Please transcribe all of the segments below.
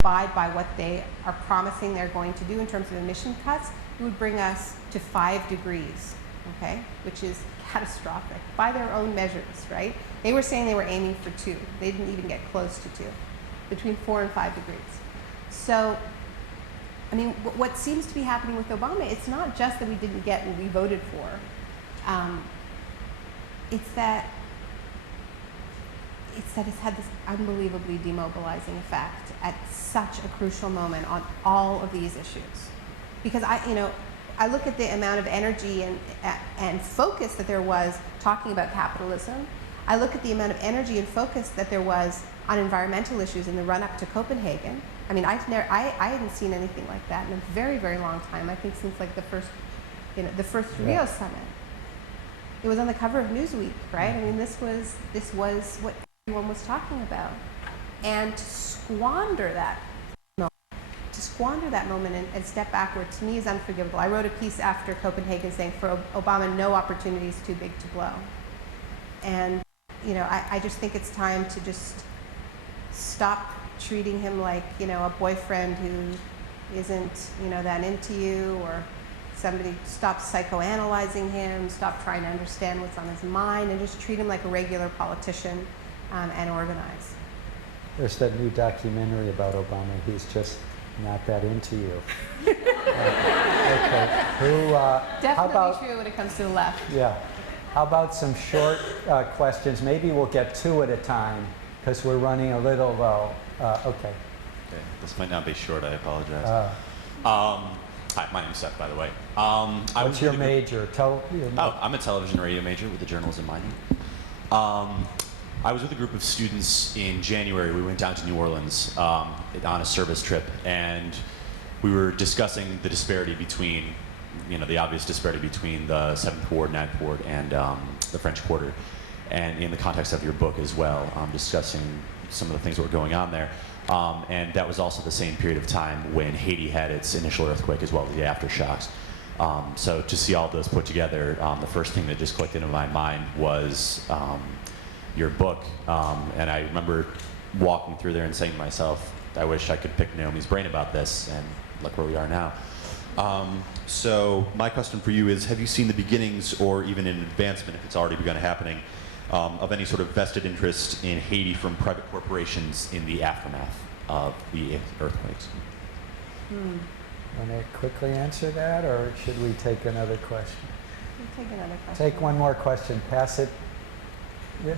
abide by what they are promising they're going to do in terms of emission cuts, it would bring us to 5 degrees, okay, which is catastrophic by their own measures, right? They were saying they were aiming for 2. They didn't even get close to 2, between 4 and 5 degrees. So, I mean, what seems to be happening with Obama, it's not just that we didn't get what we voted for. It's that it's had this unbelievably demobilizing effect at such a crucial moment on all of these issues. Because I look at the amount of energy and focus that there was talking about capitalism. I look at the amount of energy and focus that there was on environmental issues in the run-up to Copenhagen. I mean, I hadn't seen anything like that in a very, very long time. I think since like the first Rio summit. It was on the cover of Newsweek, right? I mean, this was what everyone was talking about, and to squander that moment and step backward, to me, is unforgivable. I wrote a piece after Copenhagen saying, for Obama, no opportunity is too big to blow. And I just think it's time to just stop treating him like a boyfriend who isn't that into you, or somebody. Stop psychoanalyzing him, stop trying to understand what's on his mind, and just treat him like a regular politician and organize. There's that new documentary about Obama. He's just not that into you. Okay. Definitely true when it comes to the left. Yeah. How about some short questions? Maybe we'll get 2 at a time because we're running a little low. Okay. This might not be short. I apologize. Hi, my name's Seth, by the way. What's your major? I'm a television radio major with a journalism minor. I was with a group of students in January. We went down to New Orleans on a service trip, and we were discussing the disparity between, the obvious disparity between the 7th Ward, 9th Ward, and the French Quarter, and in the context of your book as well, discussing some of the things that were going on there. And that was also the same period of time when Haiti had its initial earthquake as well as the aftershocks. So to see all those put together, the first thing that just clicked into my mind was your book. And I remember walking through there and saying to myself, I wish I could pick Naomi's brain about this, and look where we are now. So my question for you is, have you seen the beginnings, or even an advancement, if it's already begun happening, of any sort of vested interest in Haiti from private corporations in the aftermath of the earthquakes? Want to quickly answer that, or should we take another question? We'll take another question. Take one more question. Pass it.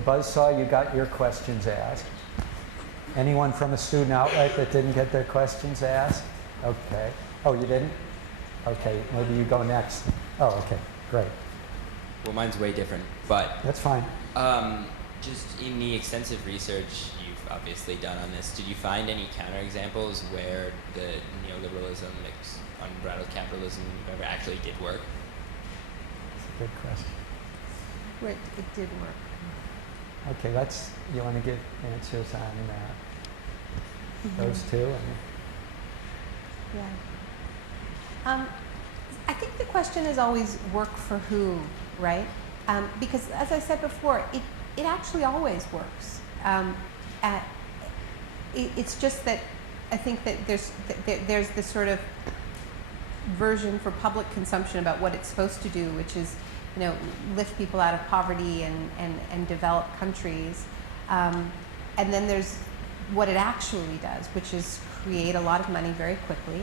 Buzzsaw, you got your questions asked. Anyone from a student outlet that didn't get their questions asked? Okay. Oh, you didn't? Okay, maybe you go next. Oh, okay, great. Well, mine's way different, but... That's fine. Just in the extensive research you've obviously done on this, did you find any counterexamples where the neoliberalism, unbridled capitalism, whatever, actually did work? That's a good question. It did work. Okay, you want to give answers on those two? Yeah. I think the question is always work for who, right? Because as I said before, it actually always works. It's just that I think that there's this sort of version for public consumption about what it's supposed to do, which is, lift people out of poverty and develop countries. And then there's what it actually does, which is create a lot of money very quickly.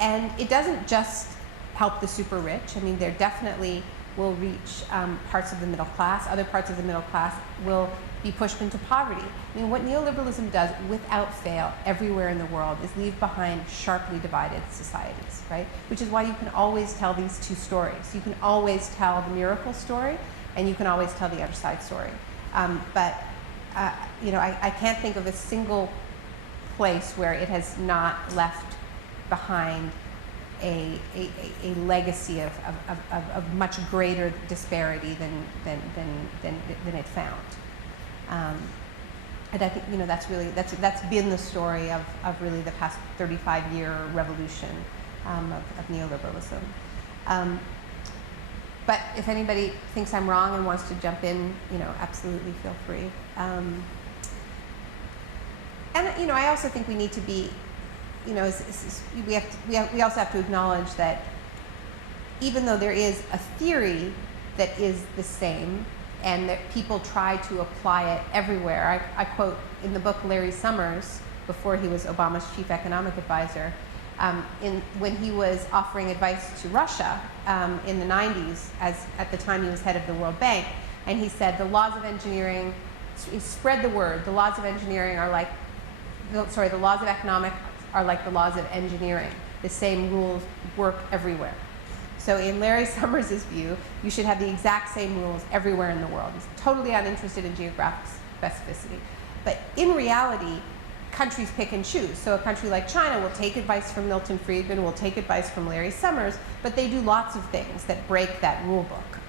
And it doesn't just help the super rich. I mean, there definitely will reach parts of the middle class. Other parts of the middle class will be pushed into poverty. I mean, what neoliberalism does without fail everywhere in the world is leave behind sharply divided societies, right? Which is why you can always tell these two stories. You can always tell the miracle story, and you can always tell the other side story. But I can't think of a single place where it has not left behind a legacy of much greater disparity than it found. And I think that's been the story of really the past 35-year revolution of neoliberalism. But if anybody thinks I'm wrong and wants to jump in, absolutely feel free. And I also think we need to be, we also have to acknowledge that even though there is a theory that is the same, and that people try to apply it everywhere. I quote in the book Larry Summers, before he was Obama's chief economic advisor, when he was offering advice to Russia in the 90s, as at the time he was head of the World Bank, and he said the laws of engineering, he spread the word, the laws of engineering are like, the laws of economics are like the laws of engineering. The same rules work everywhere. So in Larry Summers' view, you should have the exact same rules everywhere in the world. He's totally uninterested in geographic specificity. But in reality, countries pick and choose. So a country like China will take advice from Milton Friedman, will take advice from Larry Summers, but they do lots of things that break that rule book.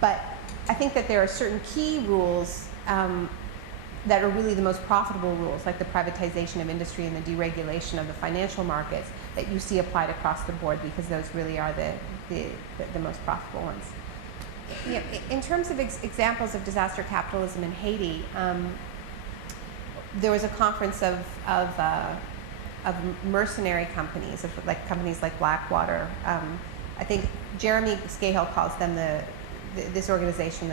But I think that there are certain key rules that are really the most profitable rules, like the privatization of industry and the deregulation of the financial markets, that you see applied across the board, because those really are the most profitable ones. In terms of examples of disaster capitalism in Haiti, there was a conference of mercenary companies, companies like Blackwater. I think Jeremy Scahill calls them this organization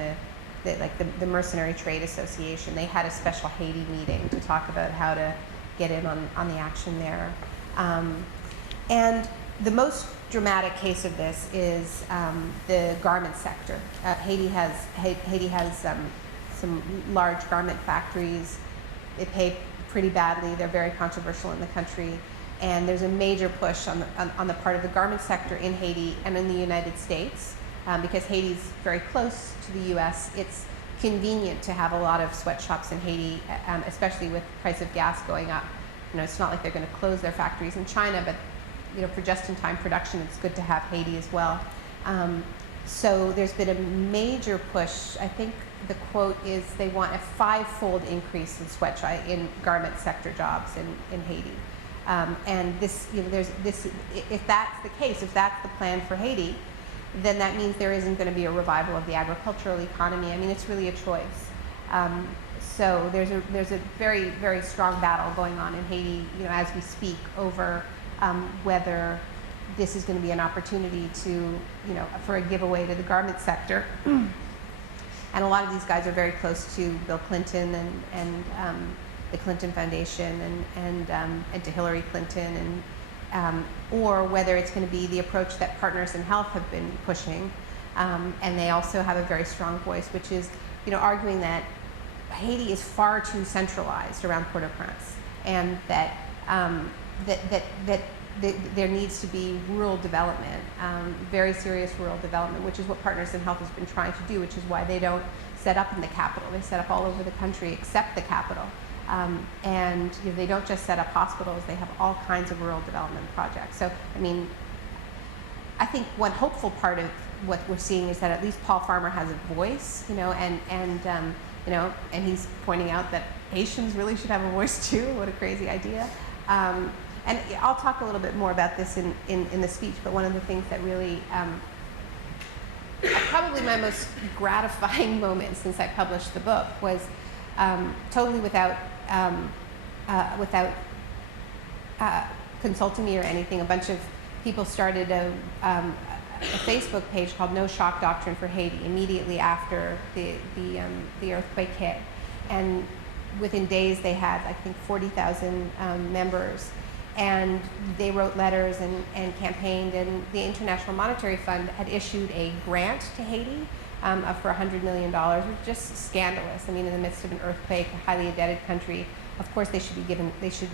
the Mercenary Trade Association. They had a special Haiti meeting to talk about how to get in on the action there. And the most dramatic case of this is the garment sector. Haiti has some large garment factories. They pay pretty badly. They're very controversial in the country. And there's a major push on the part of the garment sector in Haiti and in the United States. Because Haiti's very close to the US, it's convenient to have a lot of sweatshops in Haiti, especially with the price of gas going up. It's not like they're going to close their factories in China, but for just-in-time production, it's good to have Haiti as well. So there's been a major push. I think the quote is they want a 5-fold increase in garment sector jobs in Haiti. And this, if that's the case, if that's the plan for Haiti, then that means there isn't going to be a revival of the agricultural economy. I mean, it's really a choice. So there's a very, very strong battle going on in Haiti, as we speak, over whether this is going to be an opportunity to, for a giveaway to the garment sector. And a lot of these guys are very close to Bill Clinton and the Clinton Foundation and to Hillary Clinton, or whether it's going to be the approach that Partners in Health have been pushing. And they also have a very strong voice, which is, arguing that Haiti is far too centralized around Port-au-Prince, and that there needs to be rural development, very serious rural development, which is what Partners in Health has been trying to do, which is why they don't set up in the capital. They set up all over the country except the capital. And they don't just set up hospitals, they have all kinds of rural development projects. So, I mean, I think one hopeful part of what we're seeing is that at least Paul Farmer has a voice, and he's pointing out that Haitians really should have a voice too. What a crazy idea. And I'll talk a little bit more about this in the speech, but one of the things that really, probably my most gratifying moment since I published the book was totally without consulting me or anything. A bunch of people started a Facebook page called No Shock Doctrine for Haiti immediately after the earthquake hit, and within days they had, I think, 40,000 members, and they wrote letters and campaigned, and the International Monetary Fund had issued a grant to Haiti for $100 million, which is just scandalous. I mean, in the midst of an earthquake, a highly indebted country, of course they should be given,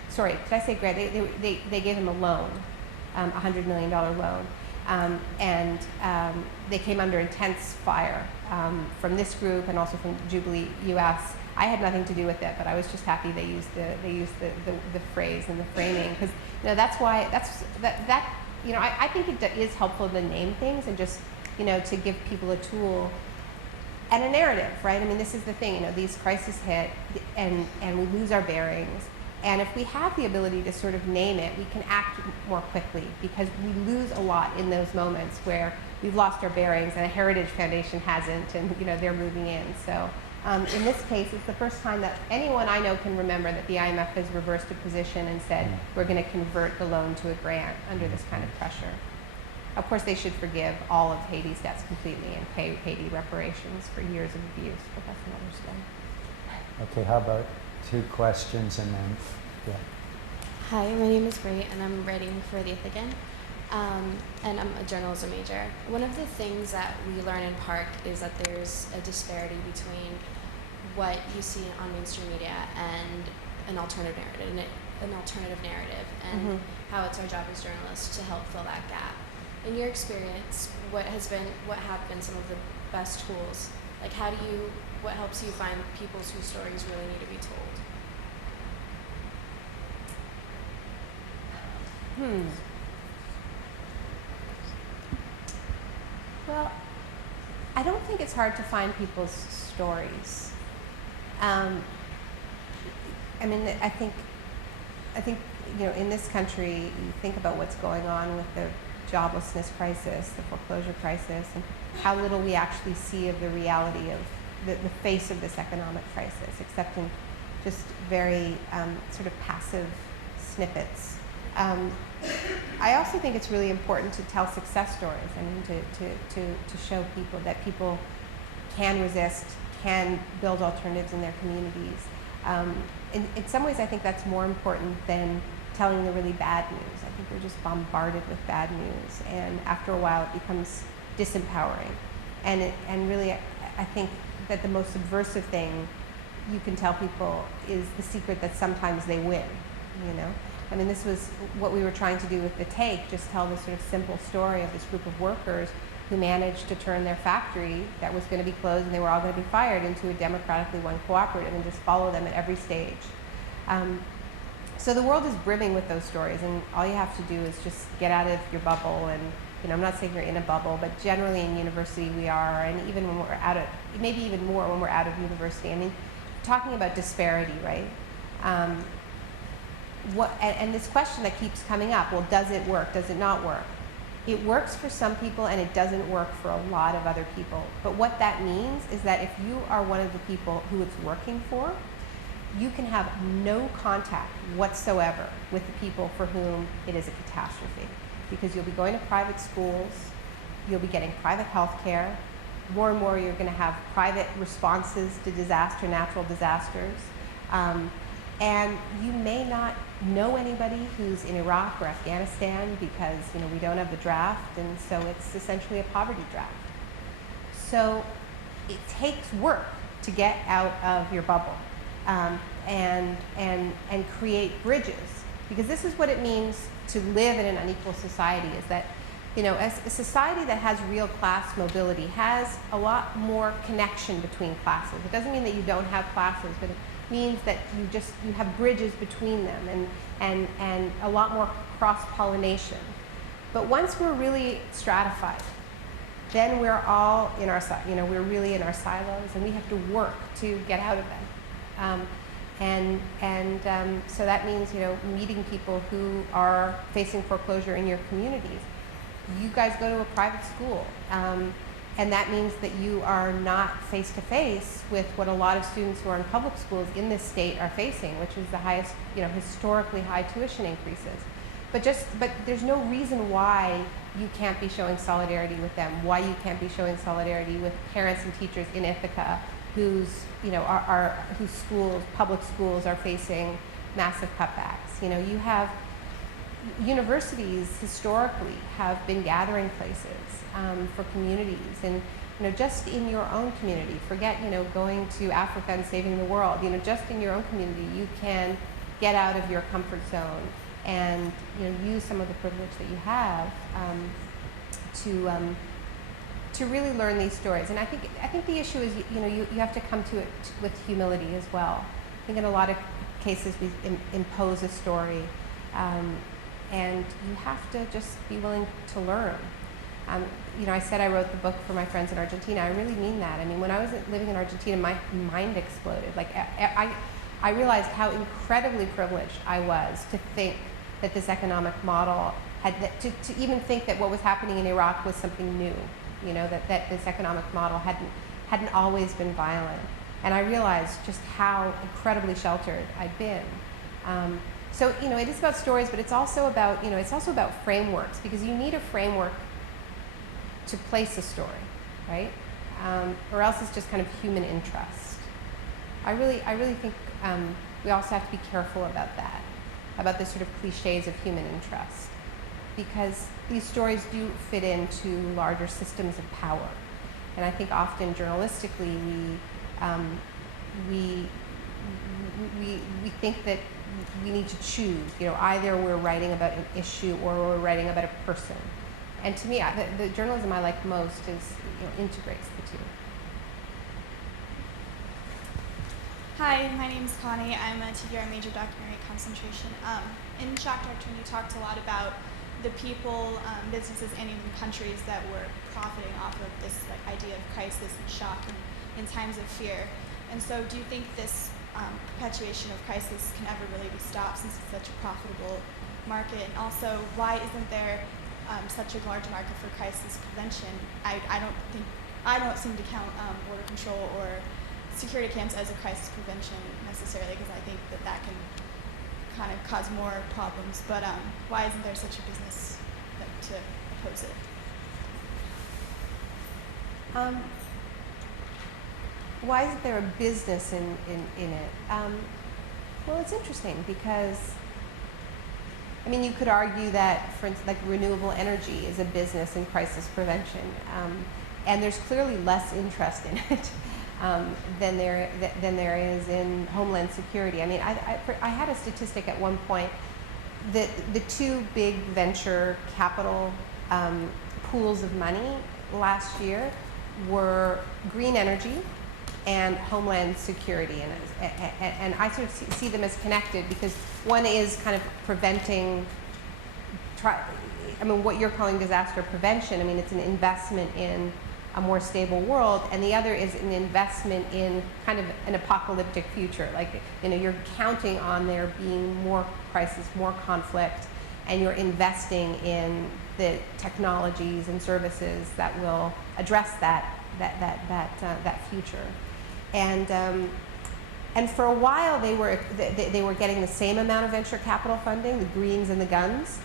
sorry, did I say grant? They gave them a loan, $100 million loan. And they came under intense fire from this group and also from Jubilee US. I had nothing to do with it, but I was just happy they used the phrase and the framing, because that's why I think it is helpful to name things and just to give people a tool and a narrative, right? I mean, this is the thing, these crises hit and we lose our bearings. And if we have the ability to sort of name it, we can act more quickly, because we lose a lot in those moments where we've lost our bearings and a Heritage Foundation hasn't, and they're moving in. So In this case, it's the first time that anyone I know can remember that the IMF has reversed a position and said, we're going to convert the loan to a grant under this kind of pressure. Of course, they should forgive all of Haiti's debts completely and pay Haiti reparations for years of abuse, but that's another story. Okay, how about 2 questions and then, yeah. Hi, my name is Brie, and I'm writing for The Ithacan, and I'm a journalism major. One of the things that we learn in Park is that there's a disparity between what you see on mainstream media and an alternative narrative, and how it's our job as journalists to help fill that gap. In your experience, what have been some of the best tools? Like, what helps you find people whose stories really need to be told? Well, I don't think it's hard to find people's stories. I think in this country, you think about what's going on with the joblessness crisis, the foreclosure crisis, and how little we actually see of the reality of the face of this economic crisis, except in just very sort of passive snippets. I also think it's really important to tell success stories. To show people that people can resist, can build alternatives in their communities. In some ways, I think that's more important than telling the really bad news. I think we're just bombarded with bad news, and after a while, it becomes disempowering. And really, I think that the most subversive thing you can tell people is the secret that sometimes they win. This was what we were trying to do with The Take, just tell this sort of simple story of this group of workers who managed to turn their factory that was going to be closed and they were all going to be fired into a democratically run cooperative, and just follow them at every stage. So the world is brimming with those stories, and all you have to do is just get out of your bubble. And I'm not saying you're in a bubble, but generally in university we are, and even when we're out of, maybe even more when we're out of university. Talking about disparity, right? And this question that keeps coming up, well, does it work? Does it not work? It works for some people and it doesn't work for a lot of other people. But what that means is that if you are one of the people who it's working for, you can have no contact whatsoever with the people for whom it is a catastrophe. Because you'll be going to private schools, you'll be getting private health care, more and more you're going to have private responses to natural disasters. And you may not know anybody who's in Iraq or Afghanistan because we don't have the draft, and so it's essentially a poverty draft. So it takes work to get out of your bubble and create bridges, because this is what it means to live in an unequal society. Is that a society that has real class mobility has a lot more connection between classes. It doesn't mean that you don't have classes, but it means that you have bridges between them and a lot more cross-pollination. But once we're really stratified, then we're all in our we're really in our silos, and we have to work to get out of them. So that means meeting people who are facing foreclosure in your communities. You guys go to a private school. And that means that you are not face-to-face with what a lot of students who are in public schools in this state are facing, which is the highest, historically high tuition increases. But there's no reason why you can't be showing solidarity with them, why you can't be showing solidarity with parents and teachers in Ithaca whose public schools are facing massive cutbacks. You have universities historically have been gathering places for communities, and just in your own community, forget going to Africa and saving the world. Just in your own community, you can get out of your comfort zone and use some of the privilege that you have to really learn these stories. And I think the issue is you have to come to it with humility as well. I think in a lot of cases we impose a story. And you have to just be willing to learn. I said I wrote the book for my friends in Argentina. I really mean that. When I was living in Argentina, my mind exploded. I realized how incredibly privileged I was to think that this economic model to even think that what was happening in Iraq was something new. That this economic model hadn't always been violent. And I realized just how incredibly sheltered I'd been. So it is about stories, but it's also about frameworks, because you need a framework to place a story, right? Or else it's just kind of human interest. I really think we also have to be careful about that, about the sort of cliches of human interest, because these stories do fit into larger systems of power. And I think often journalistically we think that we need to choose. Either we're writing about an issue or we're writing about a person. And to me, the journalism I like most is integrates the two. Hi, my name is Connie. I'm a TBR major documentary concentration. In Shock Doctrine, you talked a lot about the people, businesses, and even countries that were profiting off of this idea of crisis and shock in times of fear. And so do you think this perpetuation of crisis can ever really be stopped, since it's such a profitable market? And also, why isn't there such a large market for crisis prevention? I don't seem to count border control or security camps as a crisis prevention necessarily, because I think that can kind of cause more problems. But why isn't there such a business to oppose it? Why isn't there a business in it? Well, it's interesting because, you could argue that, for instance, renewable energy is a business in crisis prevention, and there's clearly less interest in it than there is in homeland security. I had a statistic at one point that the two big venture capital pools of money last year were green energy and homeland security, and I sort of see them as connected, because one is kind of preventing, what you're calling disaster prevention. It's an investment in a more stable world, and the other is an investment in kind of an apocalyptic future. You're counting on there being more crisis, more conflict, and you're investing in the technologies and services that will address that future. And for a while they were getting the same amount of venture capital funding, the greens and the guns,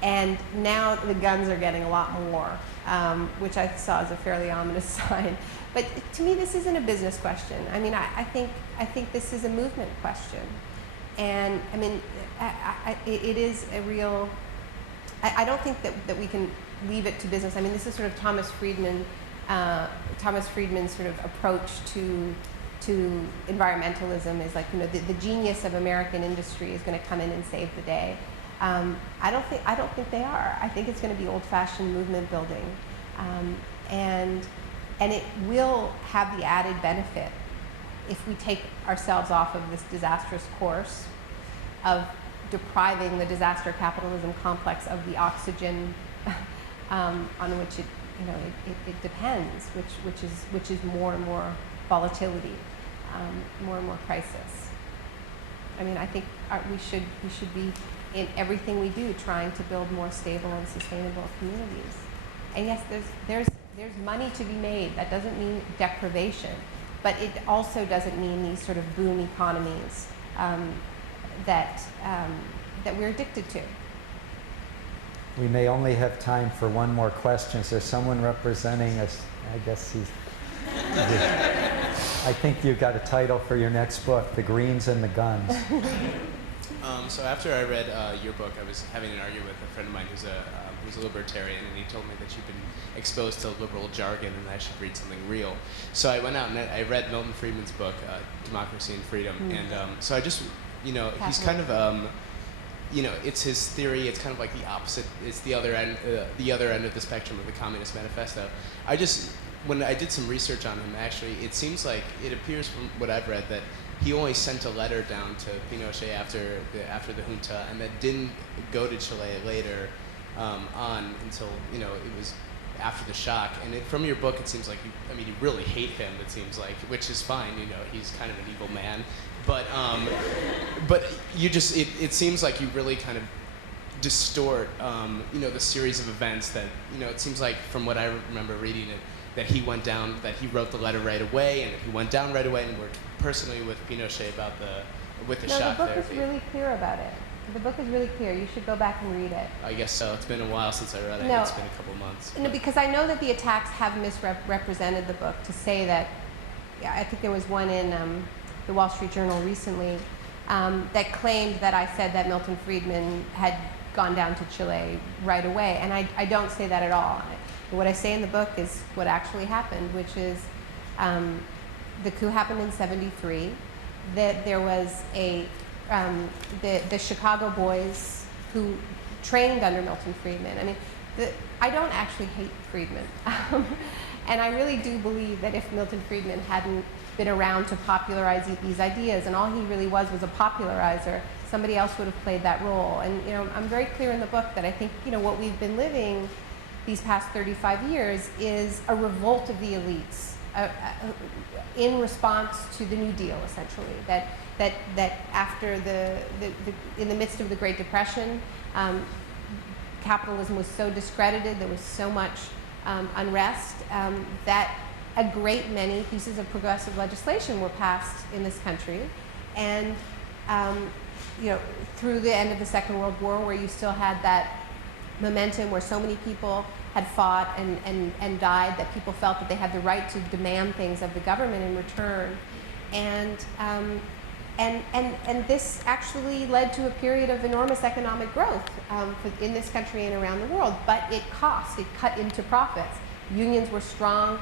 and now the guns are getting a lot more, which I saw as a fairly ominous sign. But to me, this isn't a business question. I think this is a movement question, and it is a real. I don't think that we can leave it to business. This is sort of Thomas Friedman's sort of approach to environmentalism is the genius of American industry is going to come in and save the day. I don't think they are. I think it's going to be old-fashioned movement building, and it will have the added benefit, if we take ourselves off of this disastrous course of depriving the disaster capitalism complex of the oxygen on which it depends, which is more and more volatility, more and more crisis. I think we should be, in everything we do, trying to build more stable and sustainable communities. And yes, there's money to be made. That doesn't mean deprivation, but it also doesn't mean these sort of boom economies that we're addicted to. We may only have time for one more question. Is there someone representing us? I guess he's. I think you've got a title for your next book, The Greens and the Guns. So after I read your book, I was having an argument with a friend of mine who's a libertarian, and he told me that you've been exposed to liberal jargon and that I should read something real. So I went out and I read Milton Friedman's book, Democracy and Freedom, and so I just, he's kind of, it's his theory. It's kind of like the opposite. It's the other end of the spectrum of the Communist Manifesto. When I did some research on him, actually, it seems like it appears from what I've read that he only sent a letter down to Pinochet after the junta, and that didn't go to Chile later on until it was after the shock. And from your book, it seems like you really hate him. It seems like, which is fine. He's kind of an evil man, but you just it seems like you really kind of distort the series of events that it seems like, from what I remember reading it, that he wrote the letter right away, and that he went down right away and worked personally with Pinochet about with the shock therapy. The book is really clear about it. The book is really clear. You should go back and read it. I guess so. It's been a while since I read it. No. It's been a couple months. No, because I know that the attacks have misrepresented the book to say that, yeah, I think there was one in the Wall Street Journal recently that claimed that I said that Milton Friedman had gone down to Chile right away, and I don't say that at all. What I say in the book is what actually happened, which is the coup happened in '73, that there was the Chicago boys who trained under Milton Friedman. I mean, I don't actually hate Friedman. And I really do believe that if Milton Friedman hadn't been around to popularize these ideas, and all he really was a popularizer, somebody else would have played that role. And I'm very clear in the book that I think what we've been living these past 35 years is a revolt of the elites in response to the New Deal, essentially. That after in the midst of the Great Depression, capitalism was so discredited, there was so much unrest, that a great many pieces of progressive legislation were passed in this country. And through the end of the Second World War, where you still had that momentum, where so many people had fought and died, that people felt that they had the right to demand things of the government in return. And this actually led to a period of enormous economic growth in this country and around the world. But it cut into profits. Unions were strong.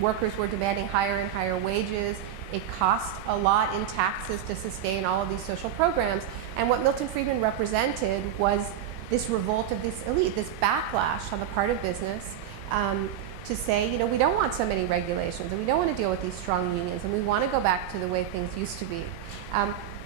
Workers were demanding higher and higher wages. It cost a lot in taxes to sustain all of these social programs. And what Milton Friedman represented was this revolt of this elite, this backlash on the part of business to say, we don't want so many regulations, and we don't want to deal with these strong unions, and we want to go back to the way things used to be.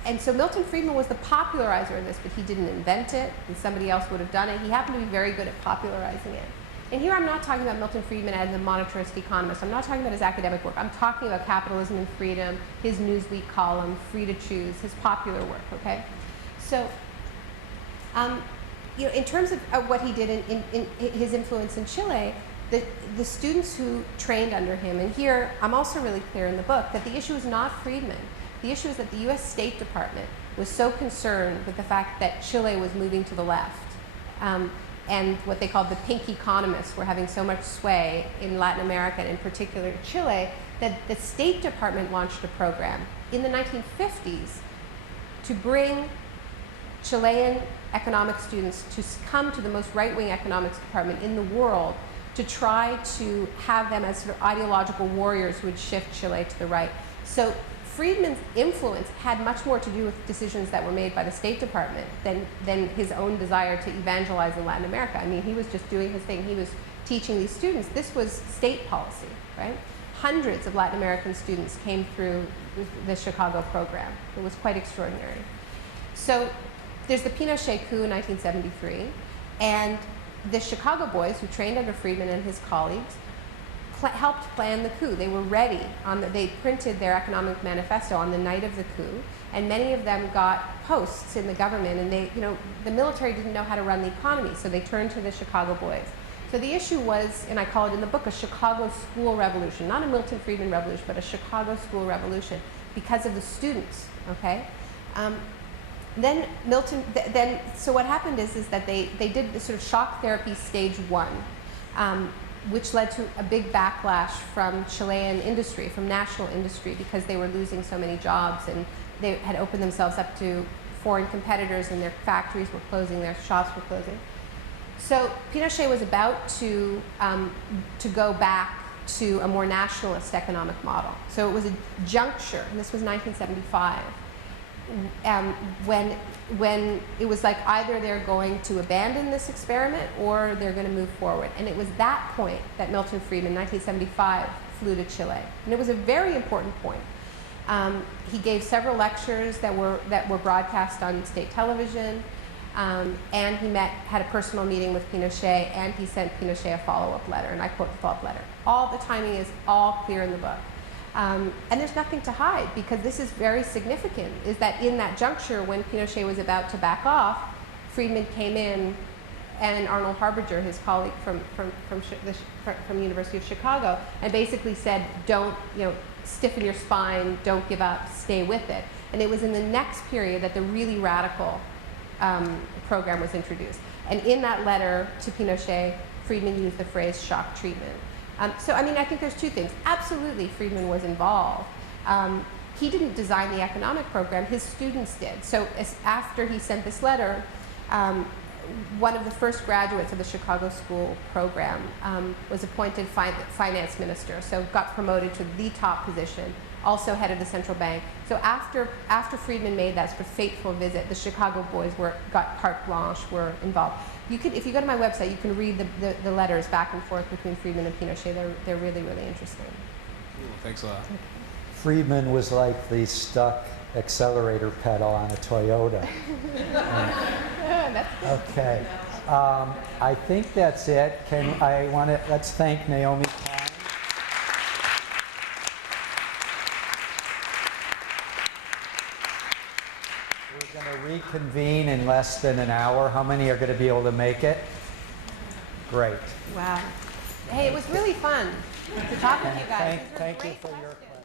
And so Milton Friedman was the popularizer of this, but he didn't invent it, and somebody else would have done it. He happened to be very good at popularizing it. And here I'm not talking about Milton Friedman as a monetarist economist. I'm not talking about his academic work. I'm talking about Capitalism and Freedom, his Newsweek column, Free to Choose, his popular work, okay? So, in terms of what he did in his influence in Chile, the students who trained under him, and here I'm also really clear in the book that the issue is not Friedman. The issue is that the U.S. State Department was so concerned with the fact that Chile was moving to the left, and what they called the pink economists were having so much sway in Latin America, and in particular Chile, that the State Department launched a program in the 1950s to bring Chilean economic students to come to the most right-wing economics department in the world to try to have them as sort of ideological warriors who would shift Chile to the right. So Friedman's influence had much more to do with decisions that were made by the State Department than his own desire to evangelize in Latin America. I mean, he was just doing his thing. He was teaching these students. This was state policy, right? Hundreds of Latin American students came through the Chicago program. It was quite extraordinary. So there's the Pinochet coup in 1973, and the Chicago boys who trained under Friedman and his colleagues helped plan the coup. They were ready. They printed their economic manifesto on the night of the coup, and many of them got posts in the government, and the military didn't know how to run the economy, so they turned to the Chicago boys. So the issue was, and I call it in the book, a Chicago school revolution, not a Milton Friedman revolution, but a Chicago school revolution because of the students, okay? So what happened is that they did the sort of shock therapy stage 1, which led to a big backlash from Chilean industry, from national industry, because they were losing so many jobs, and they had opened themselves up to foreign competitors, and their factories were closing, their shops were closing. So Pinochet was about to go back to a more nationalist economic model. So it was a juncture, and this was 1975, when it was like either they're going to abandon this experiment or they're going to move forward. And it was that point that Milton Friedman, 1975, flew to Chile. And it was a very important point. He gave several lectures that were broadcast on state television, and he had a personal meeting with Pinochet, and he sent Pinochet a follow-up letter, and I quote the follow-up letter. All the timing is all clear in the book. And there's nothing to hide, because this is very significant, is that in that juncture when Pinochet was about to back off, Friedman came in and Arnold Harbinger, his colleague from University of Chicago, and basically said, don't, stiffen your spine, don't give up, stay with it. And it was in the next period that the really radical program was introduced. And in that letter to Pinochet, Friedman used the phrase shock treatment. So, I mean, I think there's two things. Absolutely, Friedman was involved. He didn't design the economic program, his students did. So after he sent this letter, one of the first graduates of the Chicago School program was appointed finance minister, so got promoted to the top position, also head of the central bank. So after Friedman made that sort of fateful visit, the Chicago boys got carte blanche, were involved. If you go to my website, you can read the letters back and forth between Friedman and Pinochet. They're really, really interesting. Cool. Thanks a lot. Okay. Friedman was like the stuck accelerator pedal on a Toyota. Okay. I think that's it. Let's thank Naomi Klein. We're going to reconvene in less than an hour. How many are going to be able to make it? Great. Wow. Hey, it was really fun to talk with you guys. Thank you for your questions.